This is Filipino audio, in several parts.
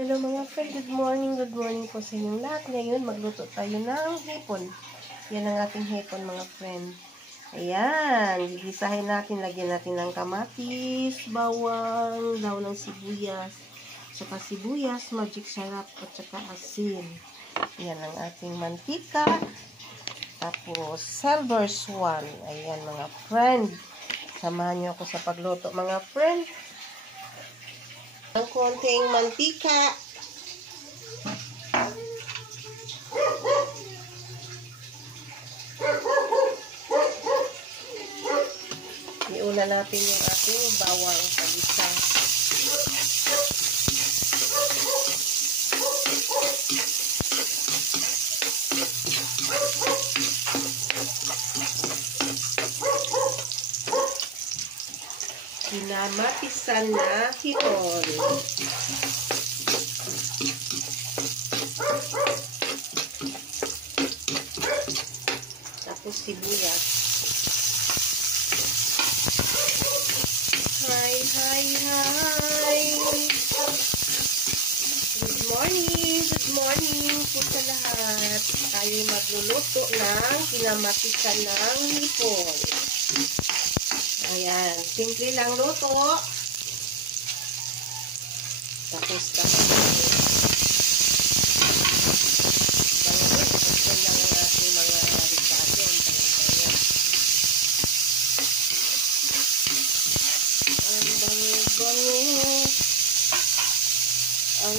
Hello mga friend, good morning po sa inyong lahat. Ngayon, magluto tayo ng hipon. Yan ang ating hipon mga friend. Ayan, gigisahin natin, lagyan natin ng kamatis, bawang, daw ng sibuyas, saka sibuyas, magic sarap, at saka asin. Yan ang ating mantika. Tapos, silver swan. Ayan mga friend. Samahan niyo ako sa pagluto mga friend. Ang konting mantika. Iuna natin yung ating bawang palisa. Kinamatisan na hipon. Tapos sibuyas. Hi! Good morning po sa lahat. Tayo'y magluluto ng kinamatisan ng hipon. Ayan, simple lang luto. Tapos lang ang ating mga ricado. Ang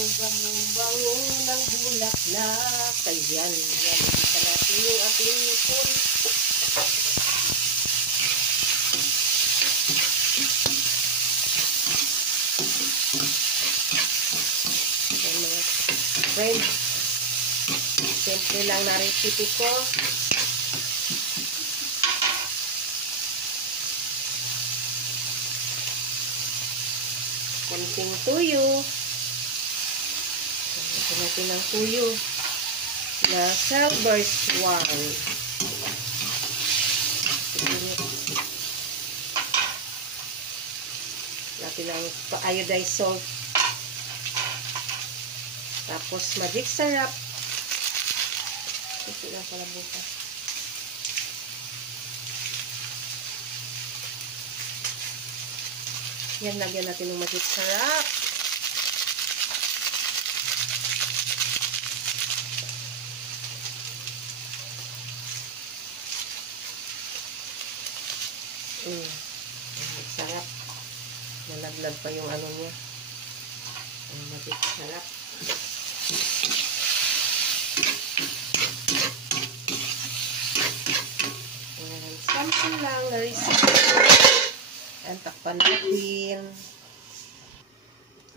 bango ng bulaklak. Ayan, nakita natin yung ating hipon. Ayan mga friends, simple lang na recipe ko. Konting tuyo. Ito natin ang tuyo na silver swan. Natin ang iodized salt. Tapos magic sarap. Ito lang pala bukas. Yan, lagyan natin ng magic sarap. Magic sarap. Nalaglag pa yung ano niya. Magic sarap. Sample lang na recipe. Ang takpan natin.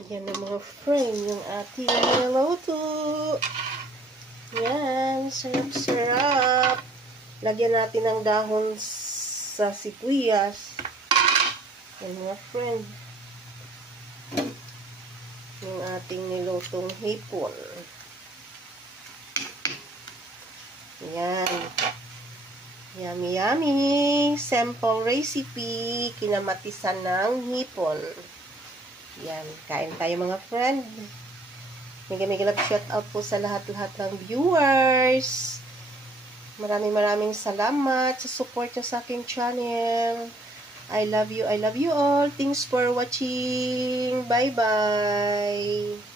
Ayan na mga friend, yung ating niluto. Yan, sarap-sarap. Lagyan natin ng dahon sa sibuyas. Yan mga friend. Yung ating nilutong hipon. Yan. Yummy, yummy! Sample recipe, kinamatisan ng hipon. Yan, kain tayo mga friend. Mega shout out po sa lahat-lahat ng viewers. Maraming salamat sa support nyo sa aking channel. I love you all. Thanks for watching. Bye-bye!